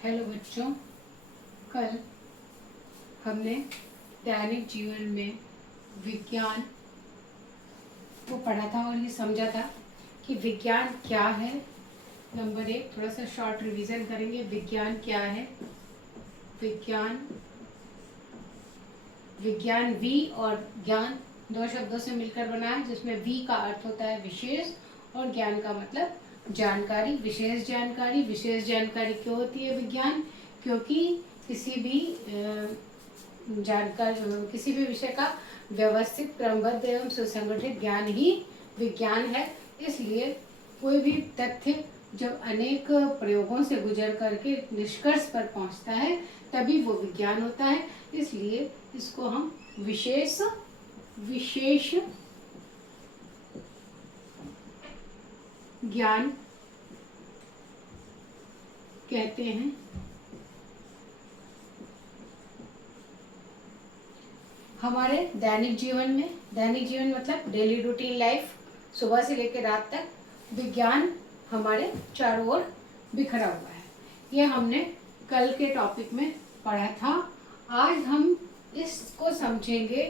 Hello बच्चों, कल हमने दैनिक जीवन में विज्ञान को पढ़ा था और ये समझा था कि विज्ञान क्या है। नंबर 1 थोड़ा सा शॉर्ट रिवीजन करेंगे। विज्ञान क्या है? विज्ञान विज्ञान वी और ज्ञान दो शब्दों से मिलकर बना है, जिसमें वी का अर्थ होता है विशेष और ज्ञान का मतलब जानकारी। विशेष जानकारी, विशेष जानकारी क्यों होती है विज्ञान? क्योंकि किसी भी किसी भी विषय का व्यवस्थित, क्रमबद्ध एवं सुसंगठित ज्ञान ही विज्ञान है। इसलिए कोई भी तथ्य जब अनेक प्रयोगों से गुजर करके निष्कर्ष पर पहुंचता है तभी वो विज्ञान होता है। इसलिए इसको हम विशेष ज्ञान कहते हैं। हमारे दैनिक जीवन मतलब डेली रूटीन लाइफ, सुबह से लेकर रात तक विज्ञान हमारे चारों ओर बिखरा हुआ है। ये हमने कल के टॉपिक में पढ़ा था। आज हम इसको समझेंगे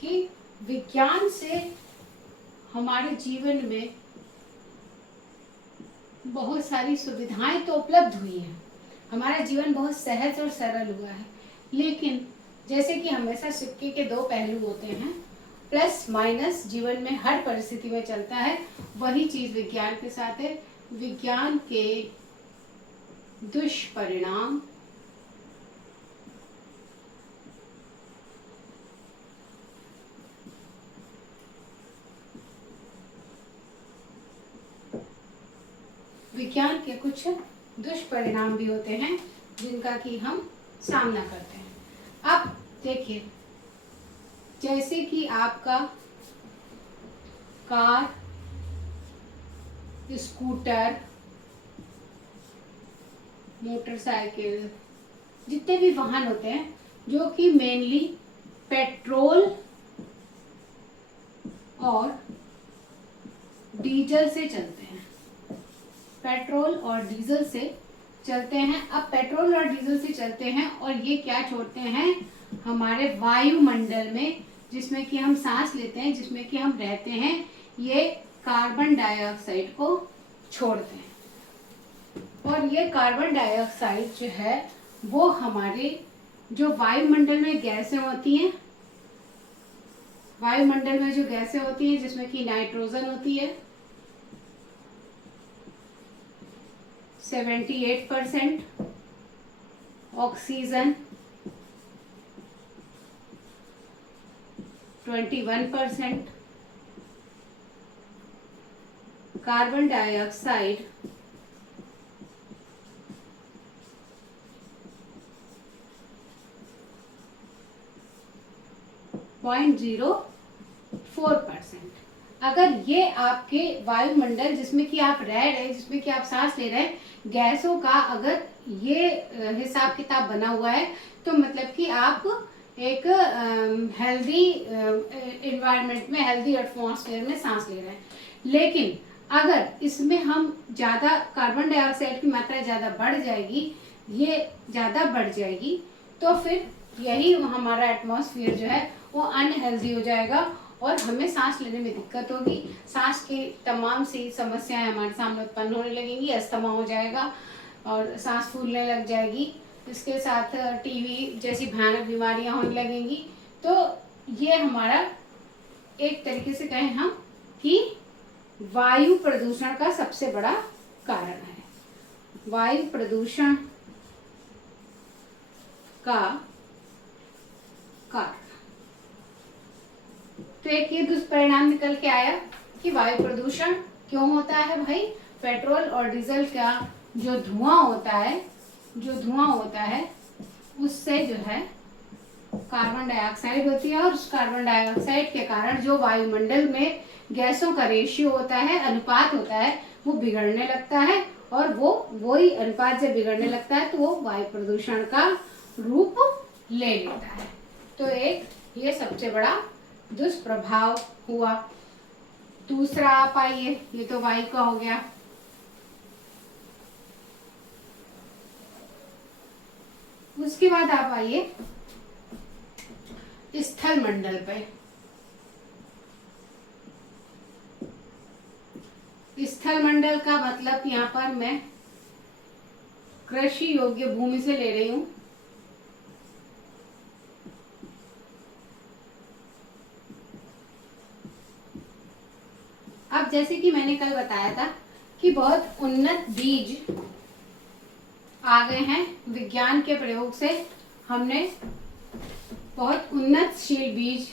कि विज्ञान से हमारे जीवन में बहुत सारी सुविधाएं तो उपलब्ध हुई हैं, हमारा जीवन बहुत सहज और सरल हुआ है। लेकिन जैसे कि हमेशा सिक्के के दो पहलू होते हैं, प्लस माइनस जीवन में हर परिस्थिति में चलता है, वही चीज विज्ञान के साथ है। विज्ञान के दुष्परिणाम विज्ञान के कुछ दुष्परिणाम भी होते हैं जिनका कि हम सामना करते हैं। अब देखिए, जैसे कि आपका कार, स्कूटर, मोटरसाइकिल, जितने भी वाहन होते हैं जो कि मेनली पेट्रोल और डीजल से चलते हैं, पेट्रोल और डीजल से चलते हैं। अब पेट्रोल और डीजल से चलते हैं और ये क्या छोड़ते हैं हमारे वायुमंडल में, जिसमें कि हम सांस लेते हैं, जिसमें कि हम रहते हैं, ये कार्बन डाइऑक्साइड को छोड़ते हैं। और ये कार्बन डाइऑक्साइड जो है वो हमारे जो वायुमंडल में गैसें होती हैं, वायुमंडल में जो गैसें होती हैं जिसमें कि नाइट्रोजन होती है 78%, ऑक्सीजन 21%, कार्बन डाइऑक्साइड 0.04%। अगर ये आपके वायुमंडल जिसमें कि आप रह रहे हैं, जिसमें कि आप सांस ले रहे हैं, गैसों का अगर ये हिसाब किताब बना हुआ है तो मतलब कि आप एक हेल्दी एनवायरनमेंट में, हेल्दी एटमॉस्फेयर में सांस ले रहे हैं। लेकिन अगर इसमें हम ज़्यादा कार्बन डाइऑक्साइड की मात्रा ज़्यादा बढ़ जाएगी, ये ज़्यादा बढ़ जाएगी, तो फिर यही हमारा एटमॉस्फेयर जो है वो अनहेल्दी हो जाएगा और हमें सांस लेने में दिक्कत होगी। सांस की तमाम सी समस्याएं हमारे सामने उत्पन्न होने लगेंगी, अस्थमा हो जाएगा और सांस फूलने लग जाएगी। इसके साथ टीबी जैसी भयानक बीमारियां होने लगेंगी। तो ये हमारा एक तरीके से कहें हम कि वायु प्रदूषण का सबसे बड़ा कारण है। वायु प्रदूषण का कारण तो एक ये दुष्परिणाम निकल के आया कि वायु प्रदूषण क्यों होता है भाई? पेट्रोल और डीजल का जो धुआं होता है उससे जो है कार्बन डाइऑक्साइड होती है, और उस कार्बन डाइऑक्साइड के कारण जो वायुमंडल में गैसों का रेशियो होता है, अनुपात होता है, वो बिगड़ने लगता है। और वही अनुपात जब बिगड़ने लगता है तो वो वायु प्रदूषण का रूप ले लेता है। तो एक ये सबसे बड़ा दुष्प्रभाव हुआ। दूसरा आप आइए, ये तो वायु का हो गया। उसके बाद आप आइए स्थल मंडल पे। स्थल मंडल का मतलब यहाँ पर मैं कृषि योग्य भूमि से ले रही हूं। अब जैसे कि मैंने कल बताया था कि बहुत उन्नत बीज आ गए हैं विज्ञान के प्रयोग से। हमने बहुत उन्नतशील बीज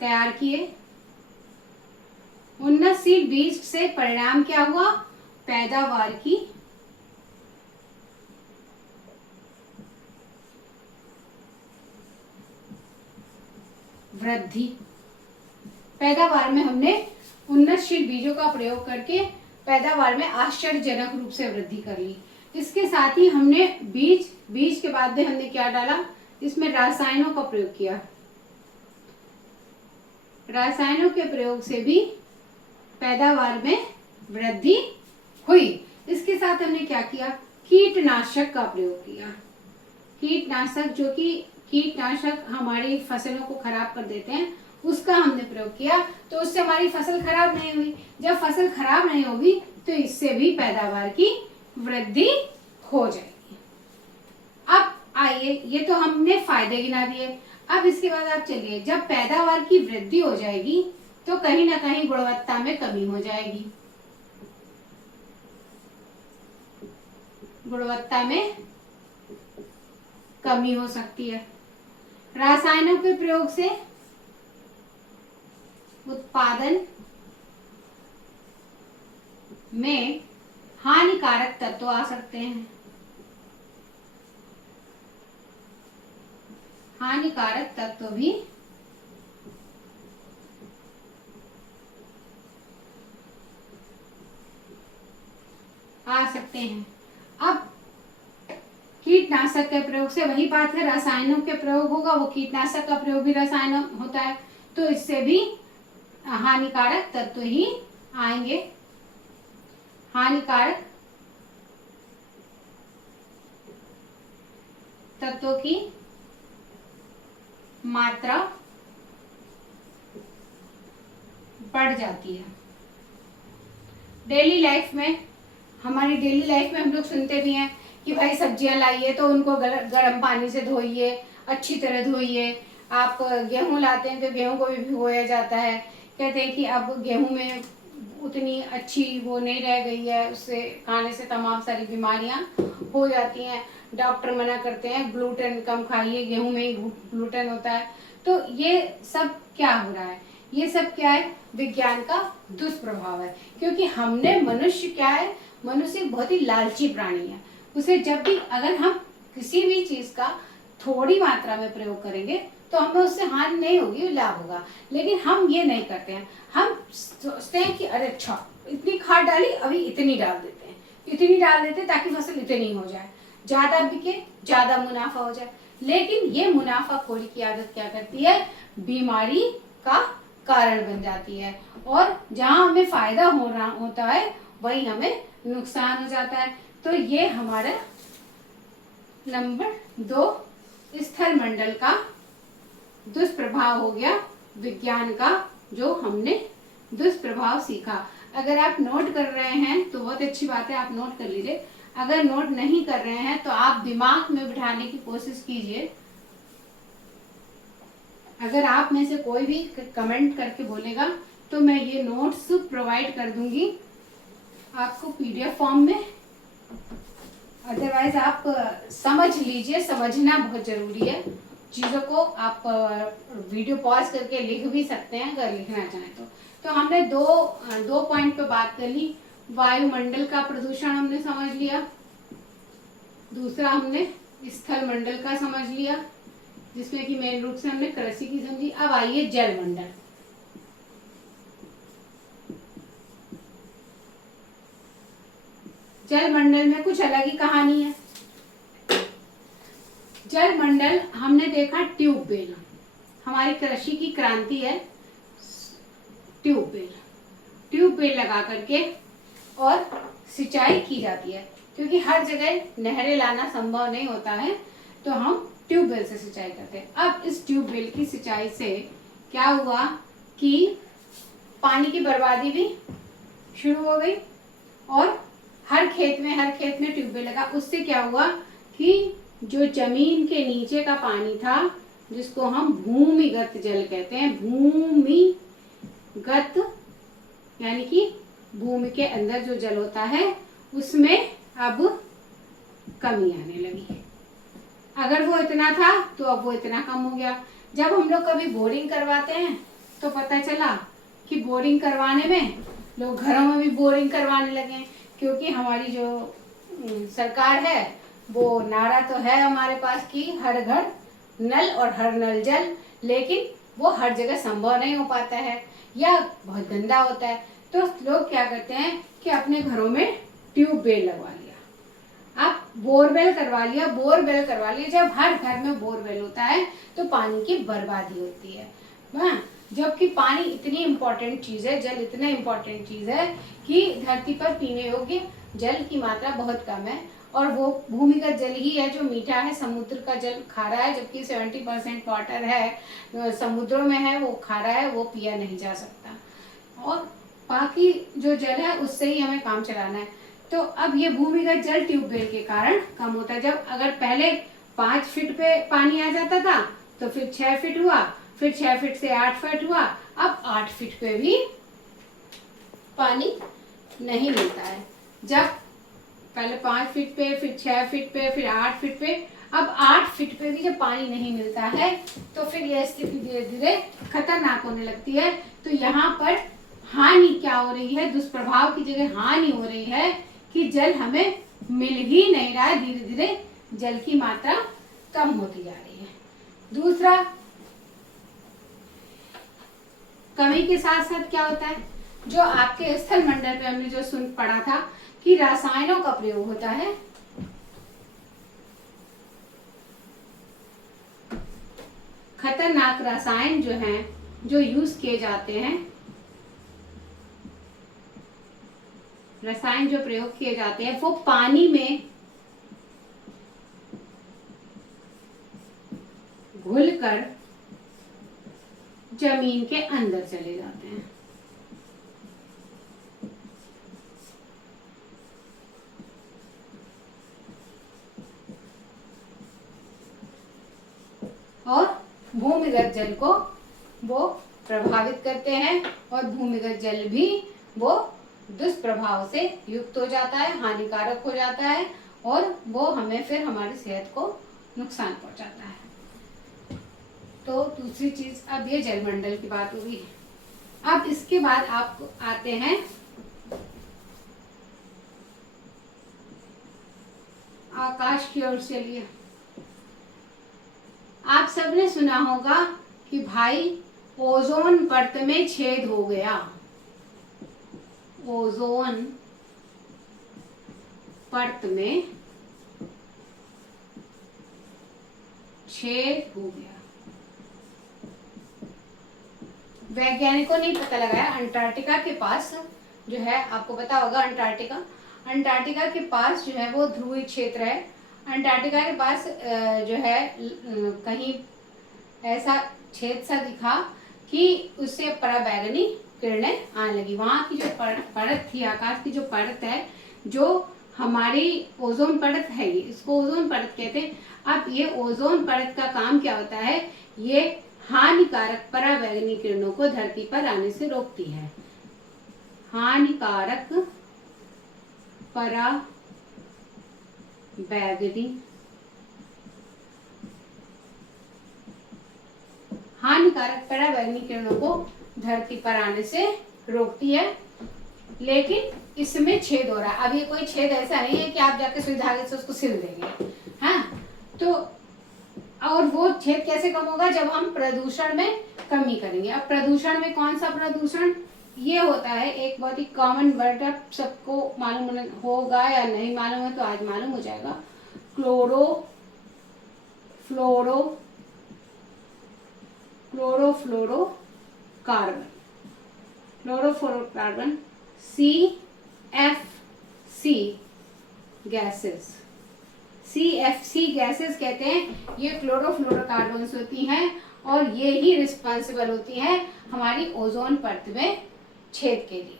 तैयार किए। उन्नतशील बीज से परिणाम क्या हुआ? पैदावार की वृद्धि। पैदावार में हमने उन्नतशील बीजों का प्रयोग करके पैदावार में आश्चर्यजनक रूप से वृद्धि कर ली। इसके साथ ही हमने बीज के बाद में हमने क्या डाला? इसमें रासायनों का प्रयोग किया। रासायनों के प्रयोग से भी पैदावार में वृद्धि हुई। इसके साथ हमने क्या किया? कीटनाशक का प्रयोग किया। कीटनाशक, जो कि कीटनाशक हमारी फसलों को खराब कर देते हैं, उसका हमने प्रयोग किया, तो उससे हमारी फसल खराब नहीं हुई। जब फसल खराब नहीं होगी तो इससे भी पैदावार की वृद्धि हो जाएगी। अब आइए, ये तो हमने फायदे गिना दिए। अब इसके बाद आप चलिए, जब पैदावार की वृद्धि हो जाएगी तो कहीं ना कहीं गुणवत्ता में कमी हो जाएगी। गुणवत्ता में कमी हो सकती है। रासायनों के प्रयोग से उत्पादन में हानिकारक तत्व आ सकते हैं। हानिकारक तत्व भी आ सकते हैं। अब कीटनाशक के प्रयोग से वही बात है, रासायनों के प्रयोग होगा, वो कीटनाशक का प्रयोग भी रसायन होता है, तो इससे भी हानिकारक तत्व ही आएंगे। हानिकारक तत्वों की मात्रा बढ़ जाती है। हमारी डेली लाइफ में हम लोग सुनते भी हैं कि भाई सब्जियां लाइए तो उनको गर्म पानी से धोइए, अच्छी तरह धोइए। आप गेहूं लाते हैं तो गेहूं को भी भिगोया जाता है। कहते हैं कि अब गेहूं में उतनी अच्छी वो नहीं रह गई है, उससे खाने से तमाम सारी बीमारियां हो जाती हैं। डॉक्टर मना करते हैं ग्लूटेन कम खाइए, गेहूं में ही ग्लूटेन होता है। तो ये सब क्या हो रहा है? ये सब क्या है? विज्ञान का दुष्प्रभाव है। क्योंकि हमने मनुष्य क्या है? मनुष्य बहुत ही लालची प्राणी है। उसे जब भी अगर हम किसी भी चीज का थोड़ी मात्रा में प्रयोग करेंगे तो हमें उससे हानि नहीं होगी, लाभ होगा। लेकिन हम ये नहीं करते हैं। हम सोचते हैं कि अरे अच्छा इतनी खाद डाली, अभी इतनी डाल देते हैं, इतनी डाल देते हैं ताकि फसल इतनी हो जाए, ज्यादा बिके, ज्यादा मुनाफा हो जाए। लेकिन ये मुनाफाखोरी की आदत क्या करती है? बीमारी का कारण बन जाती है। और जहां हमें फायदा होता है वही हमें नुकसान हो जाता है। तो ये हमारा नंबर 2 स्थल मंडल का दुष्प्रभाव हो गया, विज्ञान का जो हमने दुष्प्रभाव सीखा। अगर आप नोट कर रहे हैं तो बहुत अच्छी बात है, आप नोट कर लीजिए। अगर नोट नहीं कर रहे हैं तो आप दिमाग में बिठाने की कोशिश कीजिए। अगर आप में से कोई भी कमेंट करके बोलेगा तो मैं ये नोट्स प्रोवाइड कर दूंगी आपको पीडीएफ फॉर्म में। अदरवाइज आप समझ लीजिए, समझना बहुत जरूरी है चीज़ों को। आप वीडियो पॉज करके लिख भी सकते हैं अगर लिखना चाहें तो हमने दो पॉइंट पे बात कर ली। वायुमंडल का प्रदूषण हमने समझ लिया, दूसरा हमने स्थल मंडल का समझ लिया, जिसमें कि मेन रूप से हमने कृषि की समझी। अब आइए जल मंडल। जल मंडल में कुछ अलग ही कहानी है। जल मंडल हमने देखा ट्यूबवेल, हमारी कृषि की क्रांति है ट्यूबवेल। ट्यूबवेल लगा करके और सिंचाई की जाती है, क्योंकि हर जगह नहरें लाना संभव नहीं होता है, तो हम ट्यूबवेल से सिंचाई करते हैं। अब इस ट्यूबवेल की सिंचाई से क्या हुआ कि पानी की बर्बादी भी शुरू हो गई, और हर खेत में ट्यूबवेल लगा। उससे क्या हुआ कि जो जमीन के नीचे का पानी था, जिसको हम भूमिगत जल कहते हैं, भूमिगत यानी कि भूमि के अंदर जो जल होता है, उसमें अब कमी आने लगी। अगर वो इतना था तो अब वो इतना कम हो गया। जब हम लोग कभी बोरिंग करवाते हैं तो पता चला कि बोरिंग करवाने में लोग घरों में भी बोरिंग करवाने लगे, क्योंकि हमारी जो सरकार है वो नारा तो है हमारे पास कि हर घर नल और हर नल जल, लेकिन वो हर जगह संभव नहीं हो पाता है या बहुत गंदा होता है। तो लोग क्या करते हैं कि अपने घरों में ट्यूबवेल लगवा लिया, आप बोरवेल करवा लिया, बोरवेल करवा लिया। जब हर घर में बोरवेल होता है तो पानी की बर्बादी होती है, हाँ। जबकि पानी इतनी इम्पोर्टेंट चीज है, जल इतना इम्पोर्टेंट चीज है कि धरती पर पीने योग्य जल की मात्रा बहुत कम है, और वो भूमिगत जल ही है जो मीठा है। समुद्र का जल खारा है, जबकि 70% वाटर है समुद्रों में है, वो खारा है, वो पिया नहीं जा सकता। और बाकी जो जल है उससे ही हमें काम चलाना है। तो अब ये भूमिगत जल ट्यूबवेल के कारण कम होता है। जब अगर पहले 5 फीट पे पानी आ जाता था, तो फिर 6 फीट हुआ, फिर 6 फीट से 8 फीट हुआ, अब 8 फीट पे भी पानी नहीं मिलता है। जब पहले 5 फीट पे, फिर 6 फीट पे, फिर 8 फीट पे, अब 8 फीट पे भी जब पानी नहीं मिलता है, तो फिर यह स्थिति धीरे धीरे खतरनाक होने लगती है। तो यहाँ पर हानि क्या हो रही है, दुष्प्रभाव की जगह हानि हो रही है कि जल हमें मिल ही नहीं रहा है, धीरे धीरे जल की मात्रा कम होती जा रही है। दूसरा, कमी के साथ साथ क्या होता है, जो आपके स्थल मंडल पे हमने जो सुन पढ़ा था कि रसायनों का प्रयोग होता है, खतरनाक रसायन जो हैं, जो यूज किए जाते हैं, रसायन जो प्रयोग किए जाते हैं, वो पानी में घुलकर जमीन के अंदर चले जाते हैं। और भूमिगत जल को वो प्रभावित करते हैं, और भूमिगत जल भी वो दुष्प्रभाव से युक्त हो जाता है, हानिकारक हो जाता है, और वो हमें फिर हमारी सेहत को नुकसान पहुंचाता है। तो दूसरी चीज, अब ये जलमंडल की बात हुई। अब इसके बाद आप आते हैं आकाश की ओर। चलिए, आप सबने सुना होगा कि भाई ओजोन परत में छेद हो गया, ओजोन परत में छेद हो गया। वैज्ञानिकों ने पता लगाया अंटार्कटिका के पास जो है, आपको पता होगा अंटार्कटिका के पास जो है वो ध्रुवीय क्षेत्र है। अंटार्कटिका के पास जो है कहीं ऐसा छेद सा दिखा कि उससे पराबैंगनी किरणें आने लगी। वहां की जो परत थी, आकाश की जो परत है, जो हमारी ओजोन परत है, ये इसको ओजोन परत कहते हैं। अब ये ओजोन परत का काम क्या होता है, ये हानिकारक पराबैंगनी किरणों को धरती पर आने से रोकती है। हानिकारक पराबैंगनी किरणों को धरती पर आने से रोकती है, लेकिन इसमें छेद हो रहा है। अब ये कोई छेद ऐसा नहीं है कि आप जाके सुई धागे से उसको सिल देंगे, हाँ। तो और वो छेद कैसे कम होगा, जब हम प्रदूषण में कमी करेंगे। अब प्रदूषण में कौन सा प्रदूषण, ये होता है एक बहुत ही कॉमन वर्ड, अब सबको मालूम होगा या नहीं मालूम है तो आज मालूम हो जाएगा। Chlorofluorocarbon, CF gases, CFC gases कहते हैं। ये क्लोरोफ्लोरोकार्बन्स होती हैं और ये ही रिस्पॉन्सिबल होती हैं हमारी ओजोन परत में छेद के लिए।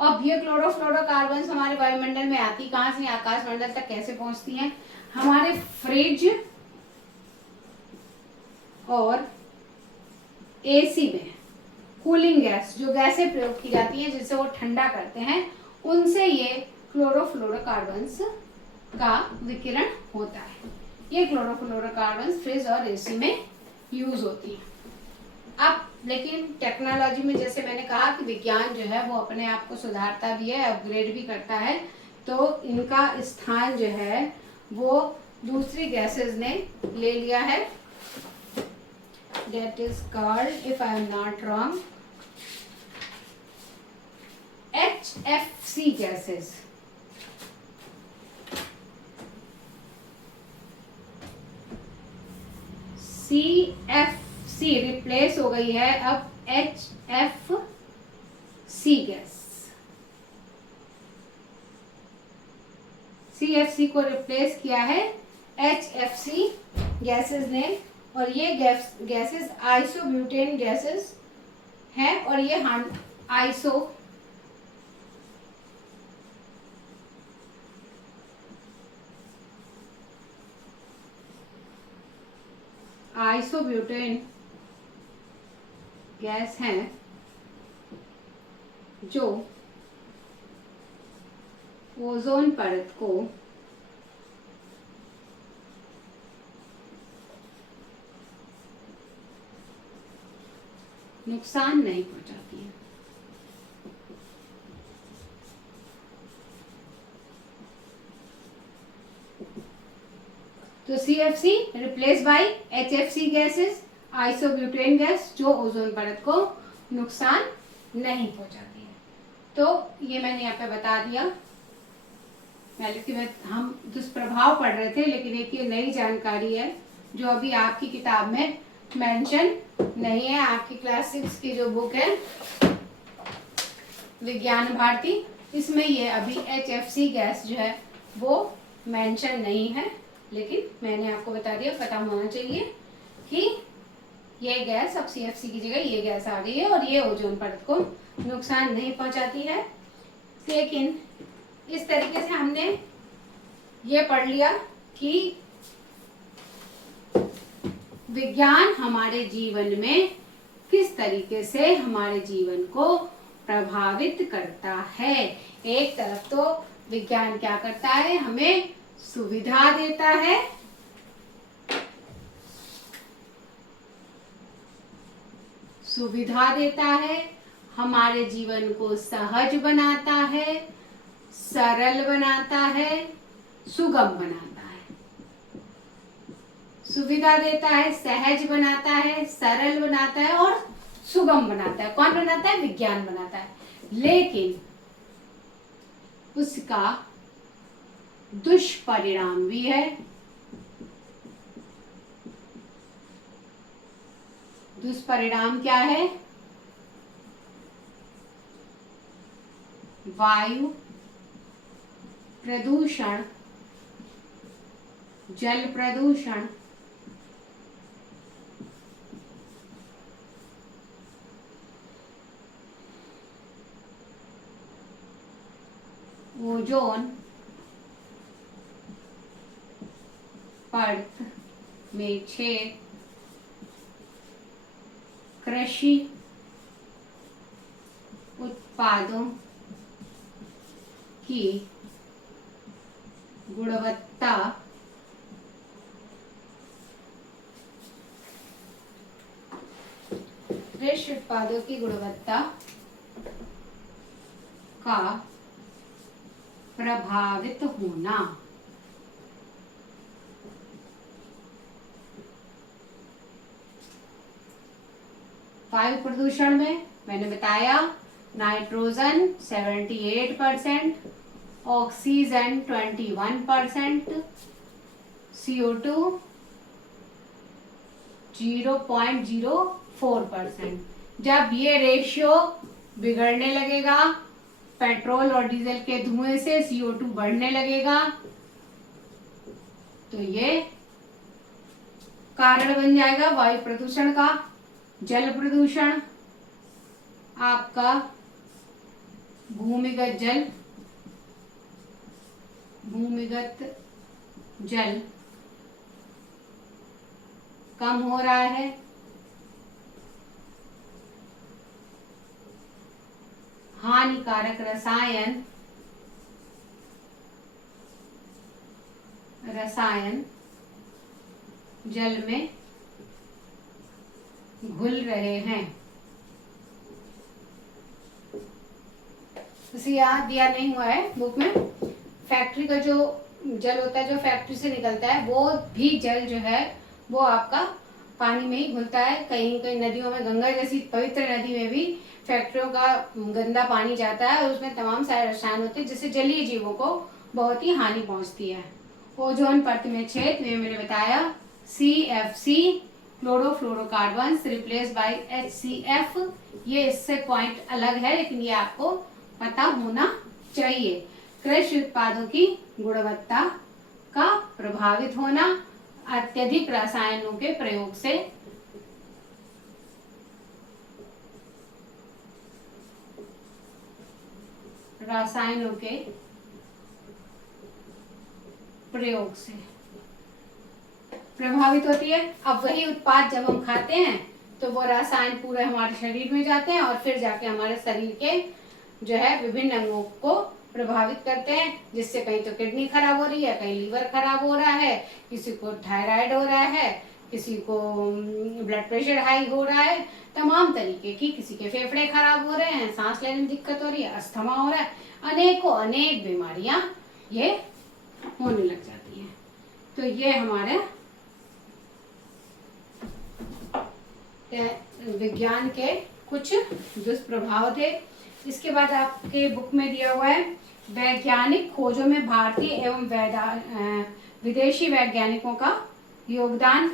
अब ये क्लोरोफ्लोरोकार्बन्स हमारे वायुमंडल में आती कहाँ से, आकाशमंडल तक कैसे पहुंचती हैं? हमारे फ्रिज और AC में कूलिंग गैस, जो गैसें प्रयोग की जाती हैं जिससे वो ठंडा करते हैं, उनसे ये क्लोरोफ्लोरोकार्बन्स का विकिरण होता है। ये क्लोरोफ्लोरोकार्बन्स फ्रिज और AC में यूज होती हैं। अब लेकिन टेक्नोलॉजी में, जैसे मैंने कहा कि विज्ञान जो है वो अपने आप को सुधारता भी है, अपग्रेड भी करता है, तो इनका स्थान जो है वो दूसरी गैसेस ने ले लिया है। That is called, if I am not wrong, HFC gases. CFC replace हो गई है अब HFC गैस। CFC को रिप्लेस किया है HFC गैसेस ने, और ये गैसेस आइसोब्यूटेन गैसेस हैं, और ये आइसोब्यूटेन गैस हैं जो ओजोन परत को नुकसान नहीं पहुंचाती है। तो CFC replace by HFC gases, isobutane gas, जो ओजोन परत को नुकसान नहीं पहुंचाती है। तो ये मैंने यहाँ पे बता दिया। पहले की हम दुष्प्रभाव पढ़ रहे थे, लेकिन एक ये नई जानकारी है जो अभी आपकी किताब में मेंशन नहीं है। आपकी क्लास 6 की जो बुक है विज्ञान भारती, इसमें ये अभी HFC गैस जो है वो मेंशन नहीं है, लेकिन मैंने आपको बता दिया, पता होना चाहिए कि ये गैस अब CFC की जगह ये गैस आ गई है और ये ओजोन परत को नुकसान नहीं पहुंचाती है। लेकिन इस तरीके से हमने ये पढ़ लिया कि विज्ञान हमारे जीवन में किस तरीके से हमारे जीवन को प्रभावित करता है। एक तरफ तो विज्ञान क्या करता है, हमें सुविधा देता है, हमारे जीवन को सहज बनाता है, सरल बनाता है, सुगम बनाता है। सुविधा देता है, सहज बनाता है, सरल बनाता है और सुगम बनाता है। कौन बनाता है? विज्ञान बनाता है। लेकिन उसका दुष्परिणाम भी है। दुष्परिणाम क्या है? वायु प्रदूषण, जल प्रदूषण, ओजोन परत में छेद, कृषि उत्पादों की गुणवत्ता कृषि उत्पादों की गुणवत्ता का प्रभावित होना। वायु प्रदूषण में मैंने बताया नाइट्रोजन 78%, ऑक्सीजन 21%, CO2 0.04%। जब ये रेशियो बिगड़ने लगेगा, पेट्रोल और डीजल के धुएं से CO2 बढ़ने लगेगा, तो ये कारण बन जाएगा वायु प्रदूषण का, जल प्रदूषण, आपका भूमिगत जल, भूमिगत जल कम हो रहा है, हानिकारक रसायन जल में घुल रहे हैं। इसे याद दिया नहीं हुआ है बुक में। फैक्ट्री का जो जल होता है, जो फैक्ट्री से निकलता है, वो भी जल जो है वो आपका पानी में ही घुलता है। कहीं कहीं नदियों में, गंगा जैसी पवित्र नदी में भी फैक्ट्रियों का गंदा पानी जाता है और उसमें तमाम सारे रसायन होते हैं जिससे जलीय जीवों को बहुत ही हानि पहुंचती है। ओजोन परत में छेद में मैंने बताया CFC chlorofluorocarbons replace by HCF। ये इससे पॉइंट अलग है लेकिन ये आपको पता होना चाहिए। कृषि उत्पादों की गुणवत्ता का प्रभावित होना अत्यधिक रसायनों के प्रयोग से। रसायनों के प्रयोग से प्रभावित होती है। अब वही उत्पाद जब हम खाते हैं तो वो रसायन पूरे हमारे शरीर में जाते हैं और फिर जाके हमारे शरीर के जो है विभिन्न अंगों को प्रभावित करते हैं, जिससे कहीं तो किडनी खराब हो रही है, कहीं लीवर खराब हो रहा है, किसी को थायराइड हो रहा है, किसी को ब्लड प्रेशर हाई हो रहा है, तमाम तरीके की, किसी के फेफड़े खराब हो रहे हैं, सांस लेने में दिक्कत हो रही है, अस्थमा हो रहा है, अनेकों अनेक बीमारियां ये होने लग जाती हैं। तो ये हमारे विज्ञान के कुछ दुष्प्रभाव थे। इसके बाद आपके बुक में दिया हुआ है वैज्ञानिक खोजों में भारतीय एवं विदेशी वैज्ञानिकों का योगदान।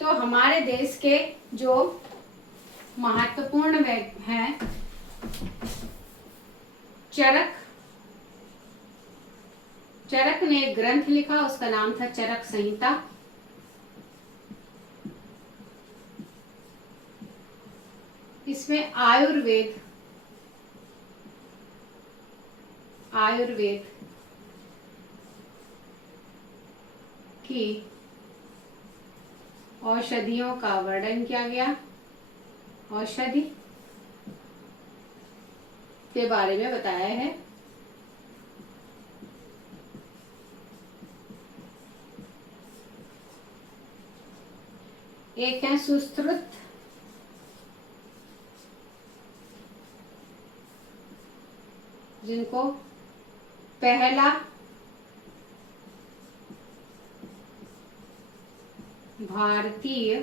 तो हमारे देश के जो महत्वपूर्ण हैं, चरक ने एक ग्रंथ लिखा, उसका नाम था चरक संहिता। इसमें आयुर्वेद की औषधियों का वर्णन किया गया, औषधि के बारे में बताया है। एक है सुश्रुत, जिनको पहला भारतीय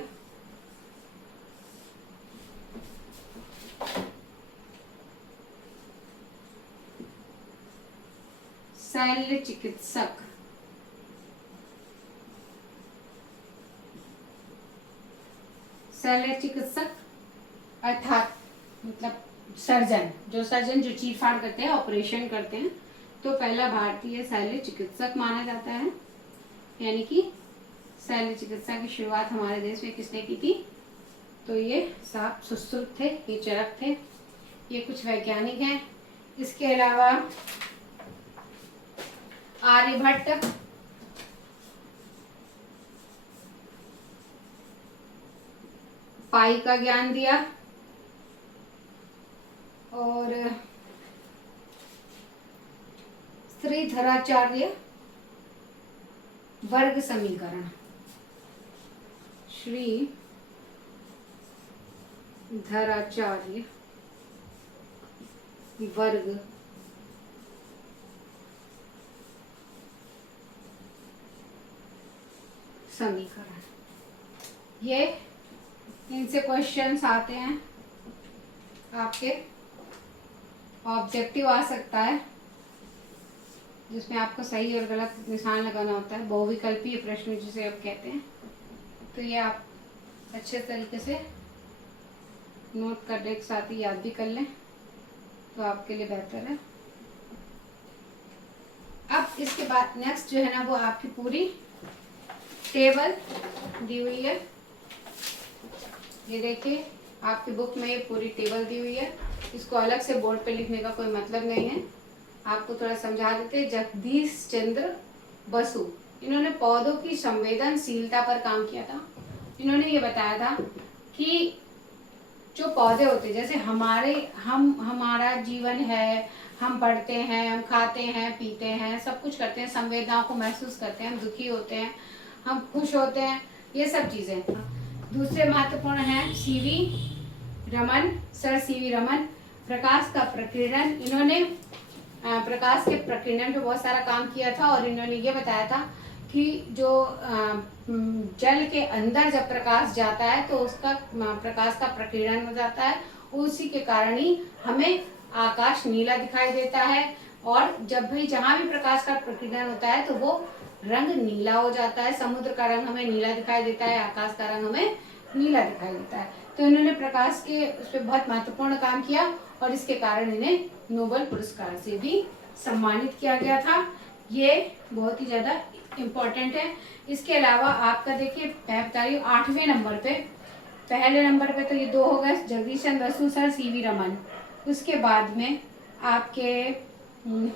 शल्य चिकित्सक अर्थात मतलब सर्जन जो चीरफाड़ करते हैं, ऑपरेशन करते हैं, तो पहला भारतीय शल्य चिकित्सक माना जाता है। यानी कि शल्य चिकित्सा की शुरुआत हमारे देश में किसने की थी? तो ये साहब सुश्रुत थे, ये चरक थे, ये कुछ वैज्ञानिक हैं। इसके अलावा आर्यभट्ट, पाई का ज्ञान दिया, और श्रीधराचार्य वर्ग समीकरण, श्रीधराचार्य वर्ग समीकरण, ये इनसे क्वेश्चंस आते हैं, आपके ऑब्जेक्टिव आ सकता है जिसमें आपको सही और गलत निशान लगाना होता है, बहुविकल्पीय प्रश्न जिसे आप कहते हैं। तो ये आप अच्छे तरीके से नोट करने के साथ ही याद भी कर लें तो आपके लिए बेहतर है। अब इसके बाद नेक्स्ट जो है ना वो आपकी पूरी टेबल दी हुई है, ये देखिए आपकी बुक में ये पूरी टेबल दी हुई है। इसको अलग से बोर्ड पे लिखने का कोई मतलब नहीं है, आपको थोड़ा समझा देते हैं। जगदीश चंद्र बसु, इन्होंने पौधों की संवेदनशीलता पर काम किया था। इन्होंने ये बताया था कि जो पौधे होते हैं, जैसे हमारा जीवन है, हम बढ़ते हैं, हम खाते हैं, पीते हैं, सब कुछ करते हैं, संवेदनाओं को महसूस करते हैं, हम दुखी होते हैं, हम खुश होते हैं, ये सब चीज़ें। दूसरे महत्वपूर्ण हैं सीवी रमन, सर सीवी रमन, प्रकाश का प्रकीर्णन। इन्होंने प्रकाश के प्रकीर्णन पे बहुत सारा काम किया था और इन्होंने ये बताया था कि जो जल के अंदर जब प्रकाश जाता है तो उसका प्रकाश का प्रकीर्णन हो जाता है, उसी के कारण ही हमें आकाश नीला दिखाई देता है। और जब भी जहाँ भी प्रकाश का प्रकीर्णन होता है तो वो रंग नीला हो जाता है। समुद्र का रंग हमें नीला दिखाई देता है, आकाश का रंग हमें नीला दिखाई देता है। तो इन्होंने प्रकाश के उस पर बहुत महत्वपूर्ण काम किया और इसके कारण इन्हें नोबेल पुरस्कार से भी सम्मानित किया गया था। ये बहुत ही ज़्यादा इम्पोर्टेंट है। इसके अलावा आपका देखिए मैं बता रही हूँ 8वें नंबर पे, पहले नंबर पे तो ये 2 हो गए, जगदीश चंद्र बसु सर सीवी रमन। उसके बाद में आपके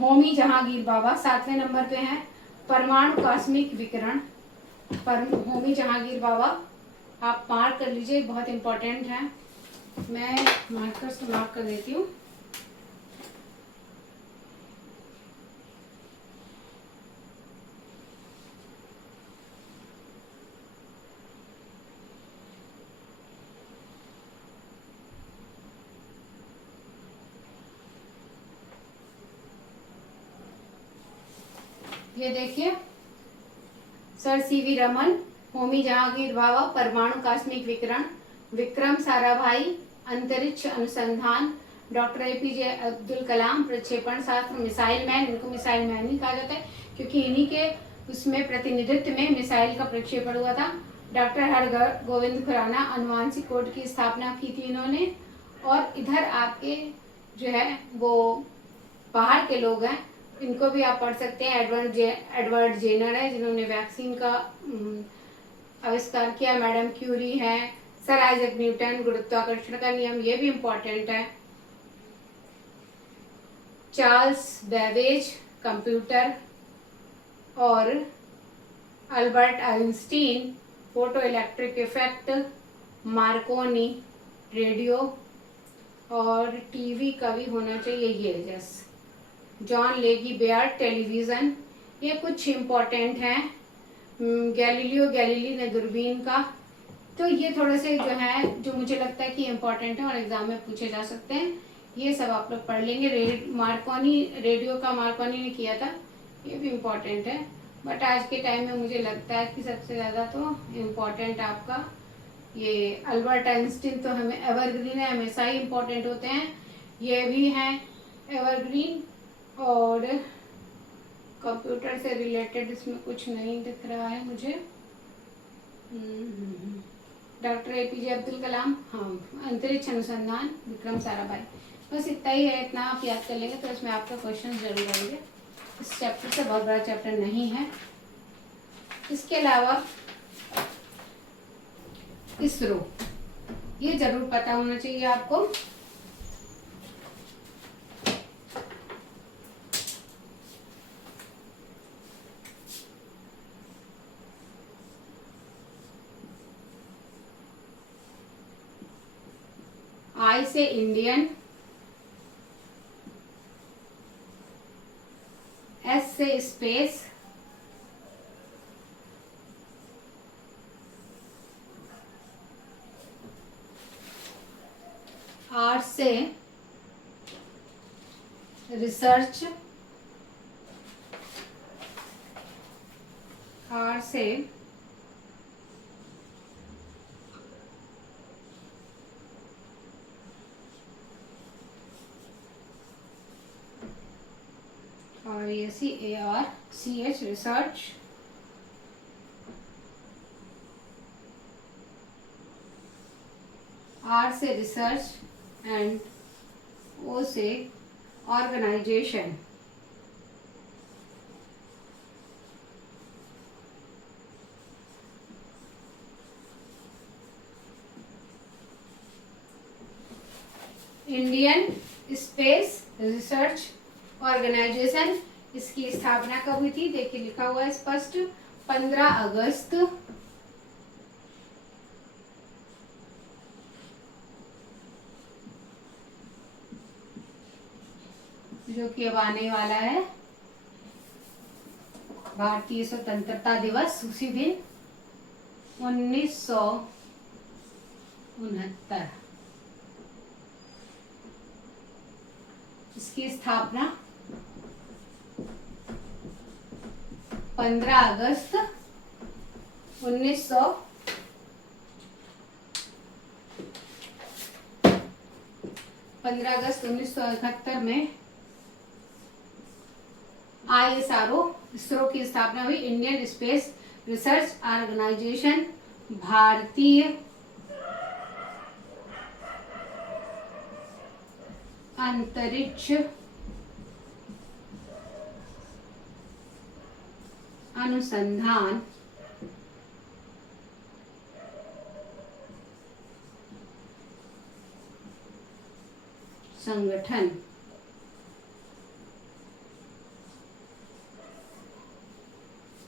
होमी जहांगीर बाबा 7वें नंबर पे हैं, परमाणु कॉस्मिक विकिरण। होमी जहांगीर बाबा आप मार्क कर लीजिए, बहुत इम्पोर्टेंट है। मैं मार्कर से मार्क कर देती हूँ। ये देखिए सर सीवी रमन, होमी जहांगीर बाबा, परमाणु कॉस्मिक विकिरण, विक्रम साराभाई, अंतरिक्ष अनुसंधान, डॉक्टर एपीजे अब्दुल कलाम, प्रक्षेपण शास्त्र, मिसाइल मैन। इनको मिसाइल मैन ही कहा जाता है क्योंकि इन्हीं के उसमें प्रतिनिधित्व में मिसाइल का प्रक्षेपण हुआ था। डॉक्टर हरगोविंद खुराना, अनुवांशिक कोड की स्थापना की थी इन्होंने। और इधर आपके जो है वो बाहर के लोग हैं, इनको भी आप पढ़ सकते हैं। एडवर्ड जेनर है जिन्होंने वैक्सीन का आविष्कार किया। मैडम क्यूरी है। सर आइजैक न्यूटन, गुरुत्वाकर्षण का नियम, ये भी इम्पोर्टेंट है। Charles Babbage, computer. और Albert Einstein, photo electric effect. Marconi, radio और टीवी का भी होना चाहिए, ये जैसे जॉन लेगी बेयर, टेलीविज़न। ये कुछ इम्पोर्टेंट हैं। गैलीलियो गैलीली ने दूरबीन का। तो ये थोड़े से जो है जो मुझे लगता है कि इम्पोर्टेंट है और एग्जाम में पूछे जा सकते हैं, ये सब आप लोग पढ़ लेंगे। मार्कोनी, रेडियो का मार्कोनी ने किया था, ये भी इम्पोर्टेंट है। बट आज के टाइम में मुझे लगता है कि सबसे ज़्यादा तो इम्पोर्टेंट आपका ये अल्बर्ट आइंस्टीन तो हमें एवरग्रीन है, हमेशा ही इम्पोर्टेंट होते हैं, ये भी हैं एवरग्रीन। और कंप्यूटर से रिलेटेड इसमें कुछ नहीं दिख रहा है मुझे। डॉक्टर एपीजे अब्दुल कलाम, हाँ, अंतरिक्ष अनुसंधान, विक्रम साराभाई। बस इतना ही है, इतना आप याद कर लेंगे तो इसमें आपका क्वेश्चन जरूर आएंगे। इस चैप्टर से बहुत बड़ा चैप्टर नहीं है। इसके अलावा इसरो, ये जरूर पता होना चाहिए आपको। आई से इंडियन, एस से स्पेस, आर से रिसर्च, आर से और ये CARCH रिसर्च, आर से रिसर्च एंड ओ से organisation. Indian space research organisation, इसकी स्थापना कब हुई थी? देखिए लिखा हुआ है स्पष्ट, 15 अगस्त 19 जो कि अब आने वाला है भारतीय स्वतंत्रता दिवस, उसी दिन 1969 इसकी स्थापना 15 अगस्त 1900 15 अगस्त 1971 में ISRO इसरो की स्थापना हुई। इंडियन स्पेस रिसर्च ऑर्गेनाइजेशन, भारतीय अंतरिक्ष अनुसंधान संगठन,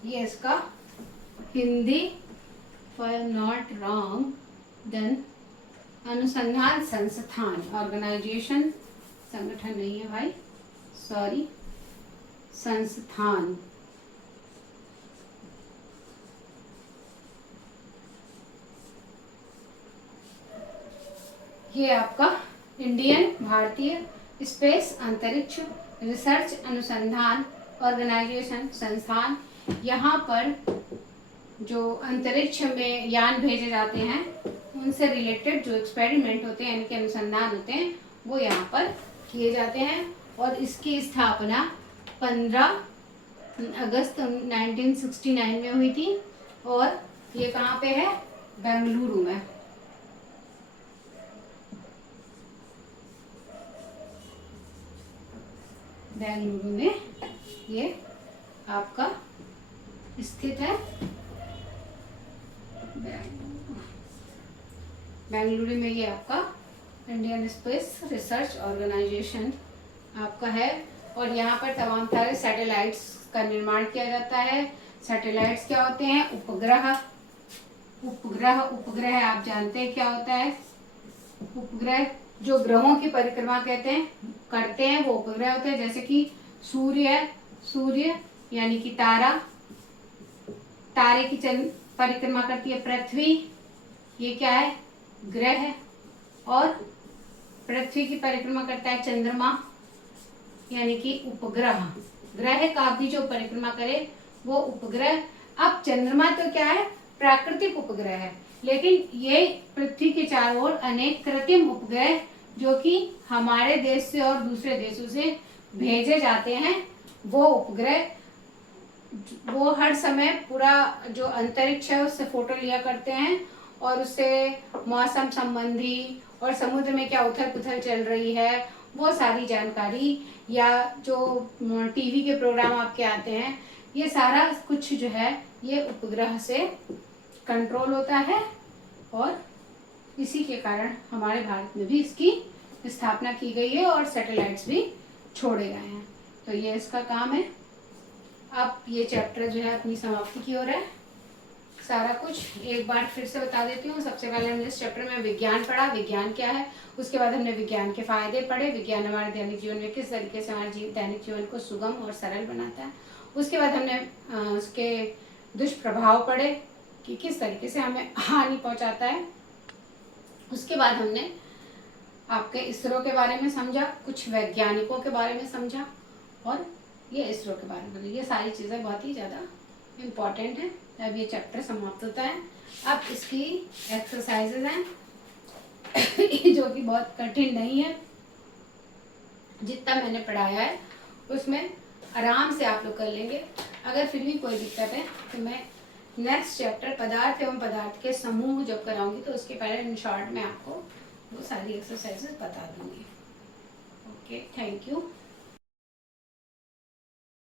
ये इसका Hindi, for not wrong then अनुसंधान संस्थान, ऑर्गेनाइजेशन, संगठन नहीं है भाई, सॉरी, संस्थान। ये आपका इंडियन भारतीय स्पेस अंतरिक्ष रिसर्च अनुसंधान ऑर्गेनाइजेशन संस्थान। यहाँ पर जो अंतरिक्ष में यान भेजे जाते हैं उनसे रिलेटेड जो एक्सपेरिमेंट होते हैं, इनके अनुसंधान होते हैं, वो यहाँ पर किए जाते हैं। और इसकी स्थापना 15 अगस्त 1969 में हुई थी। और ये कहाँ पे है? बेंगलुरु में। बेंगलुरु में ये आपका स्थित है। बेंगलुरु में ये आपका इंडियन स्पेस रिसर्च ऑर्गेनाइजेशन आपका है। और यहाँ पर तमाम सारे सैटेलाइट्स का निर्माण किया जाता है। सैटेलाइट्स क्या होते हैं? उपग्रह। उपग्रह उपग्रह आप जानते हैं क्या होता है? उपग्रह जो ग्रहों की परिक्रमा करते हैं वो उपग्रह होते हैं। जैसे कि सूर्य यानी कि तारे की परिक्रमा करती है पृथ्वी, ये क्या है? ग्रह है। और पृथ्वी की परिक्रमा करता है चंद्रमा, यानी कि उपग्रह। ग्रह का भी जो परिक्रमा करे वो उपग्रह। अब चंद्रमा तो क्या है? प्राकृतिक उपग्रह है। लेकिन ये पृथ्वी के चारों ओर अनेक कृत्रिम उपग्रह जो कि हमारे देश से और दूसरे देशों से भेजे जाते हैं, वो उपग्रह वो हर समय पूरा जो अंतरिक्ष है उससे फोटो लिया करते हैं और उससे मौसम संबंधी और समुद्र में क्या उथल पुथल चल रही है वो सारी जानकारी, या जो टीवी के प्रोग्राम आपके आते हैं, ये सारा कुछ जो है ये उपग्रह से कंट्रोल होता है। और इसी के कारण हमारे भारत में भी इसकी स्थापना की गई है और सैटेलाइट्स भी छोड़े गए हैं। तो ये इसका काम है। अब ये चैप्टर जो है अपनी समाप्ति की ओर है। सारा कुछ एक बार फिर से बता देती हूँ। सबसे पहले हमने इस चैप्टर में विज्ञान पढ़ा, विज्ञान क्या है। उसके बाद हमने विज्ञान के फायदे पढ़े, विज्ञान हमारे दैनिक जीवन में किस तरीके से हमारे दैनिक जीवन को सुगम और सरल बनाता है। उसके बाद हमने उसके दुष्प्रभाव पढ़े कि किस तरीके से हमें हानि पहुँचाता है। उसके बाद हमने आपके इसरो के बारे में समझा, कुछ वैज्ञानिकों के बारे में समझा और ये इसरो के बारे में। ये सारी चीज़ें बहुत ही ज़्यादा इम्पॉर्टेंट है। अब ये चैप्टर समाप्त होता है। अब इसकी एक्सरसाइजेज हैं जो कि बहुत कठिन नहीं है। जितना मैंने पढ़ाया है उसमें आराम से आप लोग कर लेंगे। अगर फिर भी कोई दिक्कत है तो मैं नेक्स्ट चैप्टर पदार्थ एवं पदार्थ के समूह जब कराऊंगी तो उसके पहले इन शॉर्ट में आपको वो सारी एक्सरसाइजेज बता दूंगी। Okay, thank you.